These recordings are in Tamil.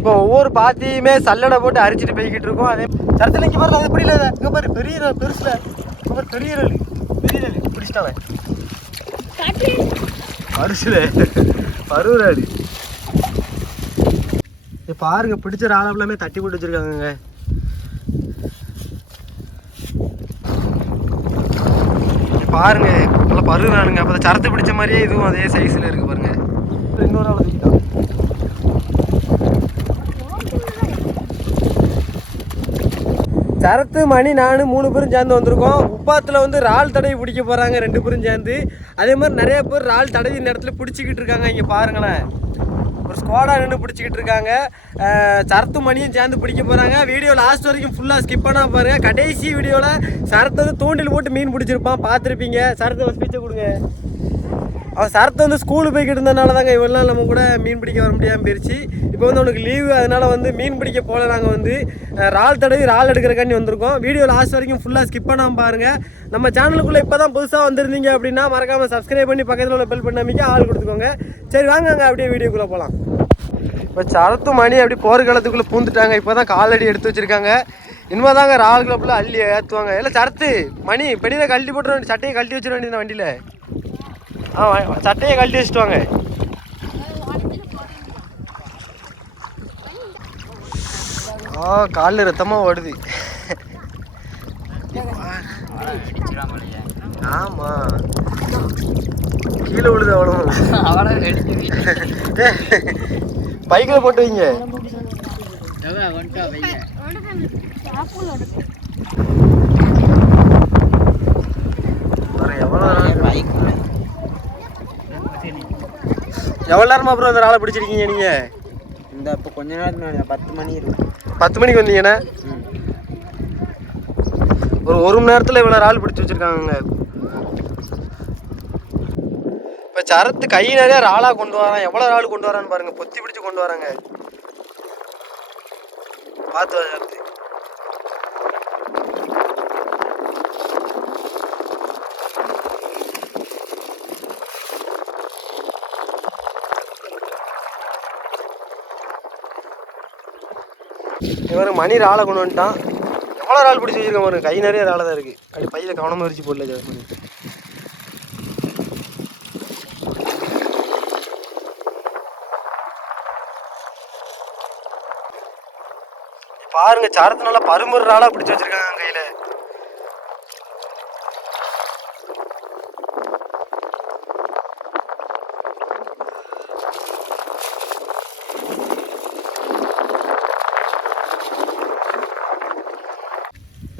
இப்போ ஒவ்வொரு பாத்தியுமே சல்லடை போட்டு அரிச்சிட்டு போய்கிட்டு இருக்கோம். அதே தரத்தில் இங்கே பாருங்க அது பிடிக்கல இங்கே பாரு பெரிய இறால், பெருசுல இங்கே பாரு பெரிய இறால் பெரிய இறால் பிடிச்சிட்டாவே பரிசுல பருவராடி பாருங்க பிடிச்ச இறால் எல்லாமே தட்டி போட்டு வச்சிருக்காங்க பாருங்க நல்லா பருவரானுங்க அப்போ சரத்து பிடிச்ச மாதிரியே இதுவும் அதே சைஸில் இருக்கு பாருங்க. இன்னொரு ஆள் சரத்து மணி நான் மூணு பேரும் சேர்ந்து வந்திருக்கோம். உப்பாத்தில் வந்து இறால் தடவி பிடிக்க போகிறாங்க ரெண்டு பேரும் சேர்ந்து. அதே மாதிரி நிறைய பேர் இறால் தடவி இந்த இடத்துல பிடிச்சிக்கிட்டு இருக்காங்க. இங்கே பாருங்களேன். ஒரு ஸ்குவாடாக நின்று பிடிச்சிக்கிட்டு இருக்காங்க. சரத்து மணியும் சேர்ந்து பிடிக்க போகிறாங்க வீடியோ லாஸ்ட் வரைக்கும் ஃபுல்லாக ஸ்கிப் பண்ணால் பாருங்கள் கடைசி வீடியோவில் சரத்து வந்து தூண்டில் போட்டு மீன் பிடிச்சிருப்பான். பார்த்துருப்பீங்க. சரத்து ஸ்பீச்சை கொடுங்க. அவன் சரத்து வந்து ஸ்கூலு போய்கிட்டு இருந்தனால தாங்க இவ்வளோ நம்ம கூட மீன் பிடிக்க வர முடியாமல் போயிடுச்சு இப்போ வந்து அவனுக்கு லீவு அதனால வந்து மீன் பிடிக்க போல நாங்கள் வந்து ரால் இறால் தடவி இறால் எடுக்கிறக்காண்டி வந்திருக்கோம். வீடியோ லாஸ்ட் வரைக்கும் ஃபுல்லாக ஸ்கிப் பண்ணாமல் பாருங்கள் நம்ம சேனலுக்குள்ளே இப்போ தான் புதுசாக வந்திருந்தீங்க அப்படின்னா மறக்காமல் சப்ஸ்கிரைப் பண்ணி பக்கத்தில் உள்ள பெல் பண்ணாமிக்க ஆள் கொடுத்துக்கோங்க. சரி வாங்க அப்படியே வீடியோக்குள்ளே போகலாம் இப்போ சரத்து மணி அப்படி போர்க்காலத்துக்குள்ளே பூந்துட்டாங்க. இப்போ தான் காலடி எடுத்து வச்சுருக்காங்க. இனிமே தாங்க இறால்களை ஃபுல்லாக அள்ளி ஏற்றுவாங்க இல்லை சரத்து மணி பெடியில் கழட்டி போட்டுருவோம் சட்டையை கழட்டி வச்சிட வேண்டியது வண்டியில். ஆ சட்டையை கழட்டி வச்சுட்டு வாங்க ஆ காலில் ரத்தமாக ஓடுது ஆமா கீழே விழுது அவ்வளோ பைக்கில் போட்டு வைங்க பாருங்க, எவ்வளோ நேரம் எவ்வளோ நேரமா அப்புறம் அந்த ஆளை பிடிச்சிருக்கீங்க நீங்கள் இந்த இப்போ கொஞ்ச நேரத்துக்கு முன்னாடி பத்து மணி இருக்கும் பத்து மணிக்கு வந்தீங்கண்ணே? ஒரு ஒரு மணி நேரத்தில் இவ்வளோ ஆள் பிடிச்சி வச்சிருக்காங்க இப்போ சரத்து கை நிறைய ஆளாக கொண்டு வரான். எவ்வளோ ஆள் கொண்டு வரான்னு பாருங்க. பொத்தி பிடிச்சு கொண்டு வராங்க. பார்த்து சரத்து இவரு மணி ராலை கொண்டு வந்துட்டான். எவ்வளோ ரால் பிடிச்சி வச்சுருக்கேன் பாருங்க கை நிறைய ராலை தான் இருக்குது அப்படி பையில் கவனமாக வச்சு போடல ஜெயமணி பாருங்க சரத்து நல்லா பருமுற ராலாக பிடிச்சி வச்சிருக்காங்க.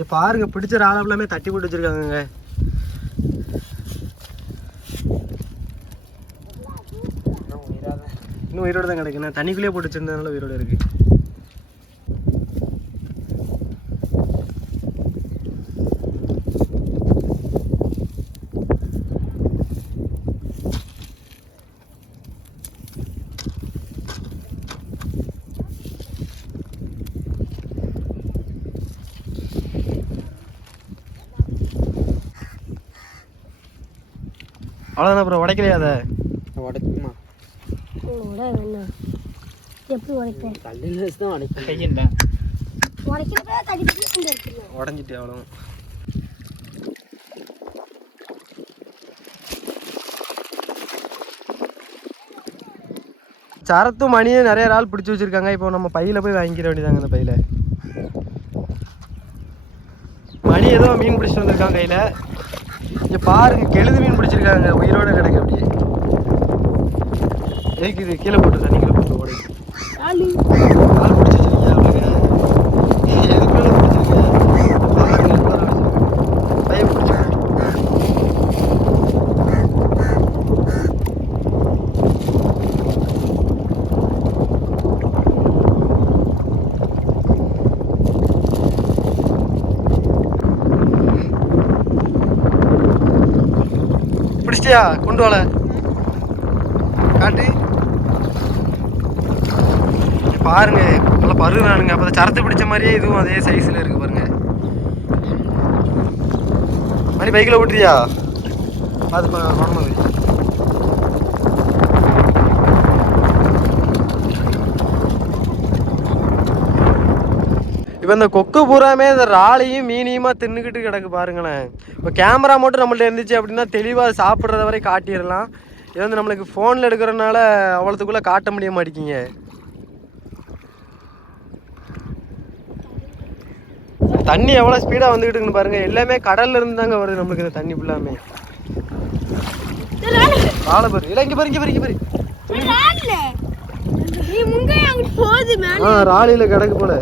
கையில பாருங்க பிடிச்ச ஆளை எல்லாமே தட்டி போட்டு வச்சிருக்காங்கங்க. இன்னும் உயிரோட தான் கிடைக்குண்ணா தண்ணிக்குள்ளேயே போட்டு வச்சிருந்ததுனால உயிரோட இருக்கு. அவ்வளோதான் அப்புறம் உடைக்கலையா அதை? உடைக்குமா உட வேணாம் எப்படி உடைப்பேன் கல்லில் வச்சு தான் உடைக்கணும் உடைக்கிறப்ப தடி உடஞ்சிட்டு அவ்வளோ சரத்தும் மணியும் நிறைய நாள் பிடிச்சி வச்சிருக்காங்க. இப்போ நம்ம பையில போய் வாங்கிக்கிற வேண்டியதாங்க அந்த பையில. மணி ஏதோ மீன் பிடிச்சிட்டு வந்திருக்காங்க கையில. இங்கே பாருங்க கெழுது மீன் பிடிச்சிருக்காங்க. உயிரோட கிடக்கு அப்படியே. எதுக்கு இது கீழே போட்டு நீங்களே போட்டு ஓடி ஆள் பிடிச்சி வச்சிருக்கீங்க அப்படிங்க எதுக்குள்ள பிடிச்சிருக்கீங்க பாருங்க எவ்வளோ நாள் வச்சிருக்கீங்க. பையன் பிடிச்சிருக்கீங்க பிடிச்சிட்டியா கொண்டு வாழ காட்டு. பாருங்க நல்லா பருகுறானுங்க. அப்போ சரத்து பிடிச்ச மாதிரியே இதுவும் அதே சைஸில் இருக்கு பாருங்க. மணி பைக்கில் ஓட்டுறியா? அது கவனமாக இப்போ இந்த கொக்கு பூராமே இந்த ராலையும் மீனையுமா தின்னுக்கிட்டு கிடக்கு பாருங்களேன். இப்போ கேமரா மட்டும் நம்மள்ட்ட இருந்துச்சு அப்படின்னா தெளிவாக சாப்பிட்றத வரை காட்டிடலாம். இது வந்து நம்மளுக்கு ஃபோனில் எடுக்கிறனால அவ்வளோத்துக்குள்ளே காட்ட முடிய மாட்டேங்கிங்க. தண்ணி எவ்வளோ ஸ்பீடாக வந்துக்கிட்டு இருக்குன்னு பாருங்கள் எல்லாமே கடல்ல இருந்து தாங்க வருது நம்மளுக்கு இந்த தண்ணி ஃபுல்லாமே பாரு. இல்லை இங்கே பாரு இங்கே பாரு இங்கே பாரு. ஆ ராலியில் கிடக்கு போல.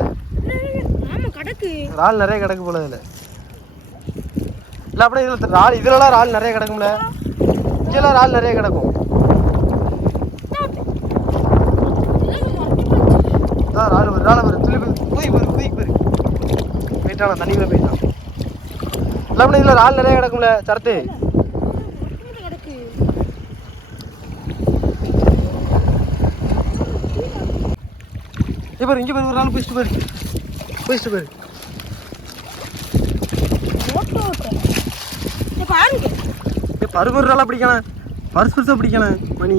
கிடக்கு இறால் நிறைய கிடக்கு போல இதில். இல்லை அப்படியே இதில் இறால் இதுலலாம் இறால் நிறைய கிடக்கும்ல. இங்கெல்லாம் இறால் நிறைய கிடக்கும். அதான் இறால் ஒரு இறால் ஒரு துளி போய் போய் போய் போய் போயிட்டான் தண்ணிக்குள்ளே போயிட்டான். இல்லை அப்படியே இதில் இறால் நிறைய கிடக்கும்ல சரத்து. இப்போ இங்கே பாரு இங்கே ஒரு நாள் போயிட்டு பாரு. போயிட்டு பாரு ஓட்ட ஓட்ட இங்க பாருங்க ஏ பருப்பு பிடிக்கலாம் பருசு பருசாக பிடிக்கலாம் மணி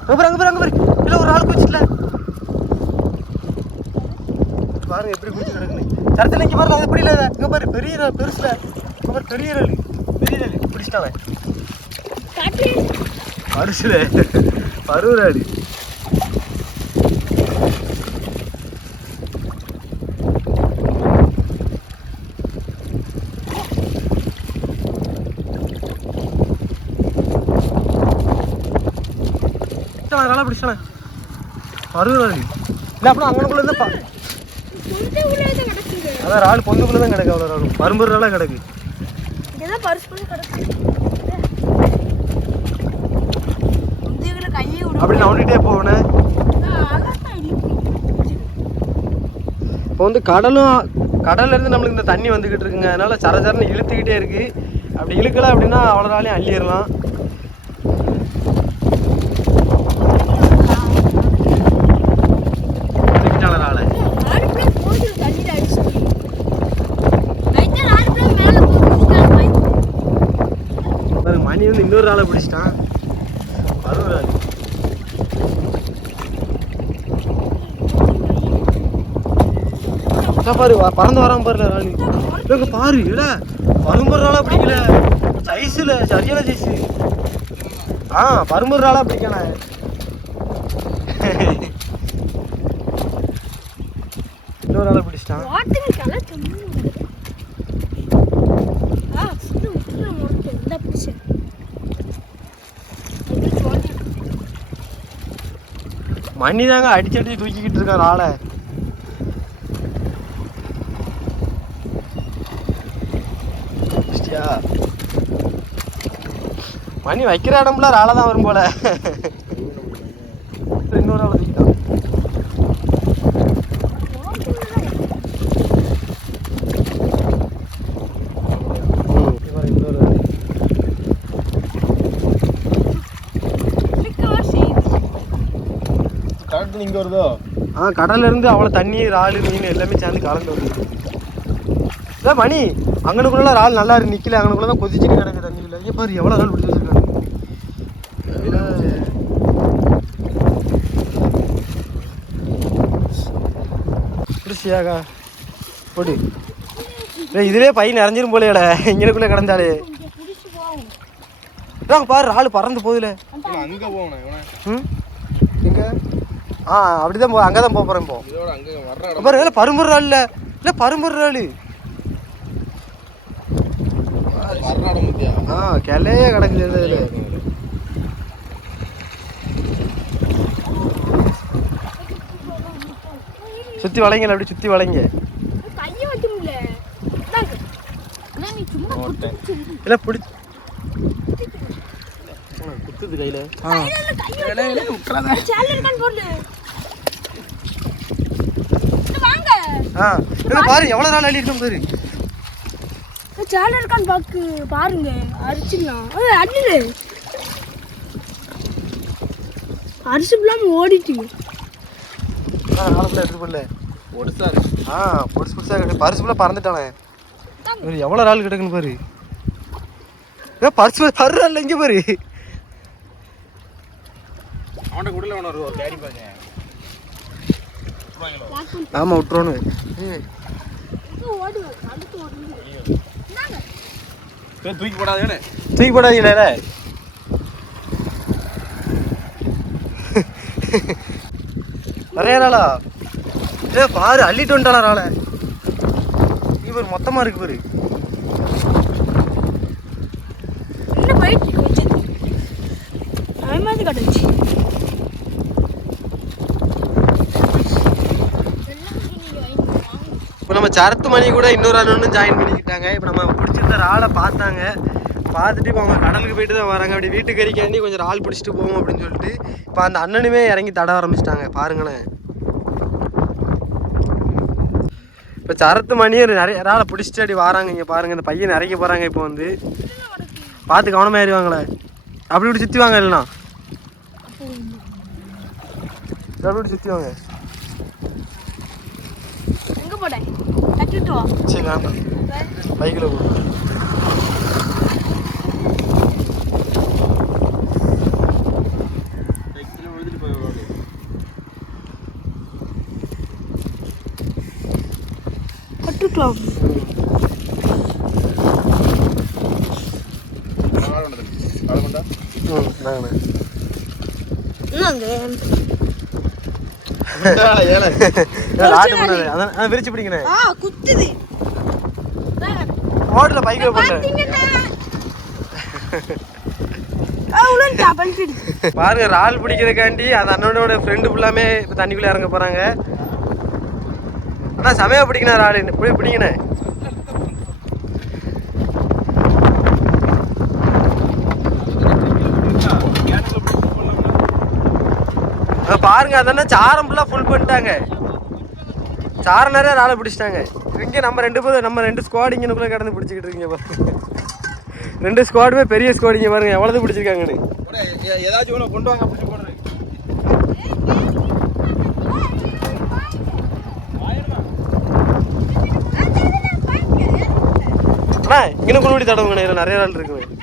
அங்க பாரு அங்க பாரு அங்க இல்ல ஒரு ஆள் குச்சிட்டல பாருங்க எப்படி குச்சி கிடக்குன்னு சரத்துல இங்க பாருங்க அது இல்ல இங்க பாரு பெரிய பெருசுல இங்க பாரு பெரிய பெரிய இறால் பிடிச்சிட்டாங்க பருசுல பருவராடு நல்லா பிடிச்சானே பருவராடு இல்லை அப்புறம் அங்கனுக்குள்ள இருந்து அதான் ரால் பொந்துக்குள்ள தான் கிடக்கு. அவ்வளோ ராலும் பரும்புறாலாம் கிடக்கு. இங்கதான் பரிசு பண்ணி கிடக்கு இதுகளை கையை விட அப்படி நவுண்டிட்டே போவேனே. இப்போ வந்து கடலும் கடல்ல இருந்து நம்மளுக்கு இந்த தண்ணி வந்துகிட்டு இருக்குங்க. அதனால சரசரன்னு இழுத்துக்கிட்டே இருக்கு. அப்படி இழுக்கல அப்படின்னா அள்ளிடலாம். மேலே போகுது பாருங்க மணி வந்து இன்னொரு ஆளை பிடிச்சிட்டான். அறுபது இதான் பாரு பறந்து வராம பாருல ராணி. இங்க பாரு இல்ல பரும்புறாளா பிடிக்கல. சைஸ்ல சரியான சைஸ் ஆ பரும்புறாளா பிடிக்கல. இன்னொரு ஆளை பிடிச்சிட்டான். மணி தாங்க அடிச்சு அடிச்சு தூக்கிக்கிட்டு இருக்கான் ஆளை. பிடிச்சிட்டியா? மணி வைக்கிற இடம்ல ஆளை தான் வரும் போல. இன்னொரு ஆளை தூக்கிட்டான் இங்க வருதோ? ஆ கடல்ல இருந்து அவ்வளோ தண்ணி இறால் மீன் எல்லாமே சேர்ந்து கலந்து வருது. மணி. அங்கனுக்குள்ள இறால் நல்லா இருக்கு நிக்கல அங்கனுக்குள்ள தான் கொதிச்சுட்டு கிடக்கு தண்ணியில் ஐயா பாரு எவ்வளோ இறால் பிடிச்சி வச்சிருக்காங்க. பிடிச்சியாக்கா போடு. இதுலயே பை நிறைஞ்சிரும் போலையல இங்கனுக்குள்ள கிடந்தாலே. இதாங்க பாரு இறால் பறந்து போகுதுல. அங்கே போகணும் எங்க ஆ அப்படிதான் போ அங்கே தான் போக போகிறேன் இடம் பாரு இல்லை பரும்புற ஆள் இல்லை. இல்லை பரும்புற ஆ கிளையே கிடக்குது இதில் சுற்றி வளைங்கல அப்படி சுற்றி வளைங்க? கையை வைக்க இல்லை குத்துது கையில் ஆ. இல்லை பாரு எவ்வளோ நாள் அள்ளி இருக்கும் பாரு. சேனல் இருக்கான்னு பாக்கு பாருங்க. அரிச்சிடலாம் அடிடு அரிசி இல்லாம ஓடிட்டீங்க. ஆ பொடிசு பொடிசாக கிடக்கு பரிசு ஃபுல்லாக பறந்துட்டானே. இவர் எவ்வளோ நாள் கிடக்குன்னு பாரு. ஏ பர்ஸ் பர்றல்ல இங்கே பாரு. ஆமாம் விட்டுருவோன்னு ஓடுவேன் தூக்கி போடாதீங்க தூக்கி போடாதீங்களே நிறைய நாளா ஏ பாரு அள்ளிட்டு வந்துட்டாளா ராளை இவர் மொத்தமாக இருக்கு பாரு என்ன போயிட்டு வச்சது அவன் மாதிரி கட்டுச்சு இப்போ நம்ம சரத்து மணி கூட இன்னொரு அண்ணனும் ஜாயின் பண்ணிக்கிட்டாங்க. இப்போ நம்ம பிடிச்சிருந்த ஆளை பார்த்தாங்க. பார்த்துட்டு இப்போ அவங்க கடலுக்கு போயிட்டு தான் வராங்க. அப்படி வீட்டுக்கு கறிக்காண்டி கொஞ்சம் ஆள் பிடிச்சிட்டு போவோம் அப்படின்னு சொல்லிட்டு இப்போ அந்த அண்ணனுமே இறங்கி தட ஆரம்பிச்சிட்டாங்க. பாருங்களேன். இப்போ சரத்து மணி நிறைய ஆளை பிடிச்சிட்டு அப்படி வராங்க. இங்கே பாருங்கள் இந்த பையன் நிறைய போகிறாங்க இப்போ வந்து. பார்த்து கவனமாக ஏறிவாங்களே. அப்படி இப்படி சுற்றி வாங்க இல்லைனா அப்படி இப்படி சுற்றி வாங்க. எங்கே போட்டேன் தட்டிட்டு வா சரி வேண்டாம் பைக்கில் போ அதான் ஆ, விரிச்சு பிடிக்கிறேன். ஆ குத்துது. ஓடல பைக்கில் போட்டேன். பாருங்க ரால் பிடிக்கிறதுக்காண்டி அந்த அண்ணனோட ஃப்ரெண்டு ஃபுல்லாமே இப்போ தண்ணிக்குள்ளே இறங்க போகிறாங்க அண்ணா சமையா பிடிக்கணும் ரால் இப்படி பிடிங்கண்ணே அங்க பாருங்க அண்ணன் சாரம் ஃபுல்லாக ஃபுல் பண்ணிட்டாங்க. சாரம் நிறைய ராலை பிடிச்சிட்டாங்க. இங்கே நம்ம ரெண்டு பேரும் நம்ம ரெண்டு ஸ்குவாட் இங்கனுக்குள்ளே கிடந்து பிடிச்சிக்கிட்டு இருக்கீங்க பாருங்க. ரெண்டு ஸ்குவாடுமே பெரிய ஸ்குவாட் இங்கே பாருங்க எவ்வளவு பிடிச்சிருக்காங்கன்னு. ஏதாச்சும் ஒன்று கொண்டு வாங்க அப்படி போடுறேன். அண்ணா இங்கே குழுவிடி தடவுங்க நிறைய நாள் இருக்குது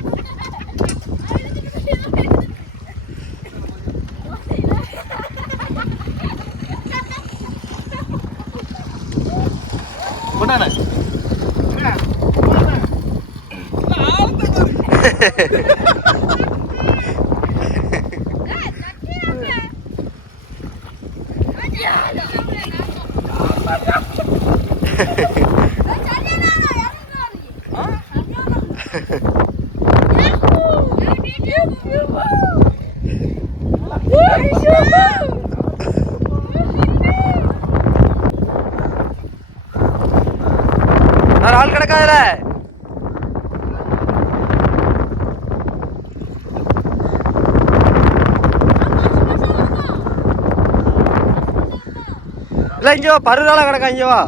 ஆள் கிடக்காதுல? இல்லை இங்கே வா பருதால கிடக்கா இங்கே வா.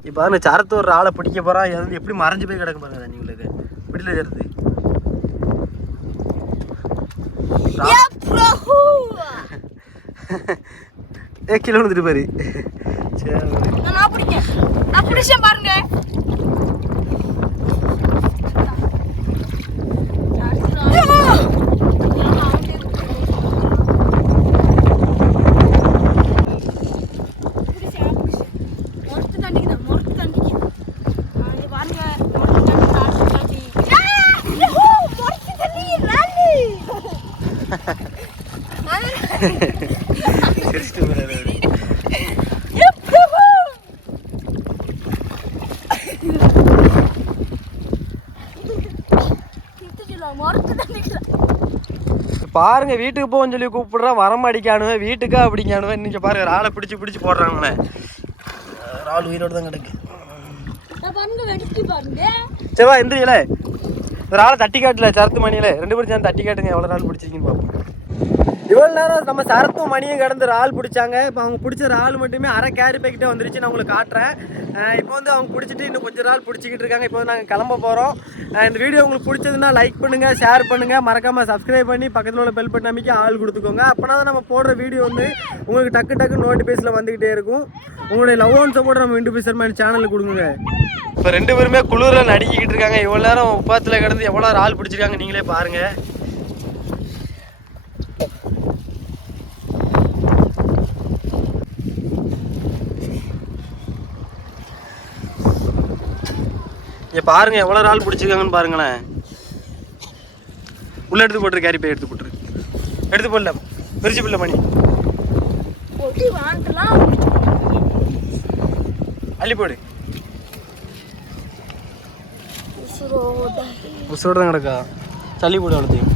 இப்போ பாருங்க சரத்து ஒரு ஆளை பிடிக்க போகிறான் அது வந்து எப்படி மறைஞ்சு போய் கிடக்கு பாருங்க தண்ணி உள்ளது இப்படில சேர்த்து ஏ கிலோ வந்துட்டு பாரு. சரி நான் பிடிக்கேன். நான் பிடிச்சேன் பாருங்க. சிரிச்சிட்டு போறாரு பாருங்க வீட்டுக்கு போகன்னு சொல்லி கூப்பிடுறா வரமாடிக்கானுவேன் வீட்டுக்கா அப்படிங்கானுவ நீங்க பாருங்க ஆளை பிடிச்சி பிடிச்சி போடுறாங்களே ஆள் உயிரோடு தான் கிடக்கு. சரிவா எந்திரியில ஒரு ஆளை தட்டி காட்டல சரத்து மணியில ரெண்டு பேரும் சேர்ந்து தட்டி காட்டுங்க எவ்வளோ நாள் பிடிச்சிருக்கீங்கன்னு பார்ப்போம் இவ்வளோ நேரம் நம்ம சரத்தும் மணியும் கிடந்து ரால் பிடிச்சாங்க. இப்போ அவங்க பிடிச்ச ரால் மட்டுமே அரை கேரி பேக்கிட்டே வந்துருச்சு. நான் உங்களுக்கு காட்டுறேன். இப்போ வந்து அவங்க பிடிச்சிட்டு இன்னும் கொஞ்சம் நாள் பிடிச்சிக்கிட்டு இருக்காங்க. இப்போ வந்து நாங்கள் கிளம்ப போகிறோம் இந்த வீடியோ உங்களுக்கு பிடிச்சதுன்னா லைக் பண்ணுங்கள் ஷேர் பண்ணுங்கள் மறக்காமல் சப்ஸ்கிரைப் பண்ணி பக்கத்தில் உள்ள பெல் பட்டன் அமைக்க ஆள் கொடுத்துக்கோங்க. அப்போனா தான் நம்ம போடுற வீடியோ வந்து உங்களுக்கு டக்கு டக்கு நோட்டிஃபிகேஷனில் வந்துக்கிட்டே இருக்கும். உங்களுடைய லவ் அண்ட் சப்போர்ட் நம்ம இண்டு பிசர்மேன் சேனலுக்கு கொடுங்க இப்போ ரெண்டு பேருமே குளிரில் நடிக்கிட்டு இருக்காங்க. இவ்வளோ நேரம் உப்பாத்தில் கிடந்து எவ்வளோ ஆள் பிடிச்சிருக்காங்க நீங்களே பாருங்கள் இங்க பாருங்க எவ்வளோ ஆள் பிடிச்சிருக்காங்கன்னு பாருங்களேன். உள்ள எடுத்து போட்டுரு கேரி பை எடுத்து போட்டுரு. எடுத்து போடல பிரிச்சு போடல மணி. அள்ளி போடு. உசுரோட. தான் கிடக்கா. தள்ளி போடு அவ்வளோத்தையும்.